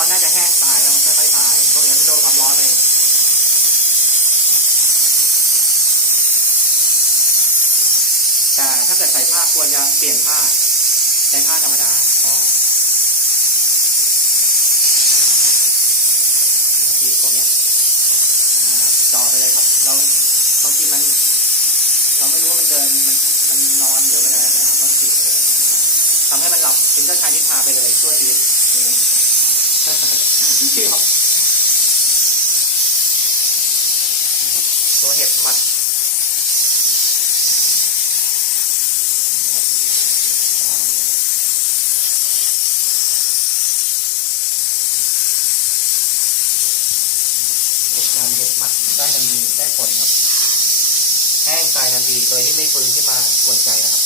อนน่าจะแห้งตายแล้วมันค่อยๆตายพวกนี้มันโดนความร้อนไปแต่ถ้าเกิดใส่ผ้าควรจะเปลี่ยนผ้าใช้ผ้าธรรมดาพอที่พวกนี้จ่อไปเลยครับเราบางทีเราไม่รู้ว่ามันเดินมันนอนหรือมันอะไรนะครับก็ฉีดไปเลยทำให้มันหลับเป็นเจ้าชายนิทราไปเลยชั่วชีวิตที่หรอตัวเห็บหมัดการเห็บหมัดได้ทันทีได้ผลครับแห้งตายทันทีโดยที่ไม่ฝื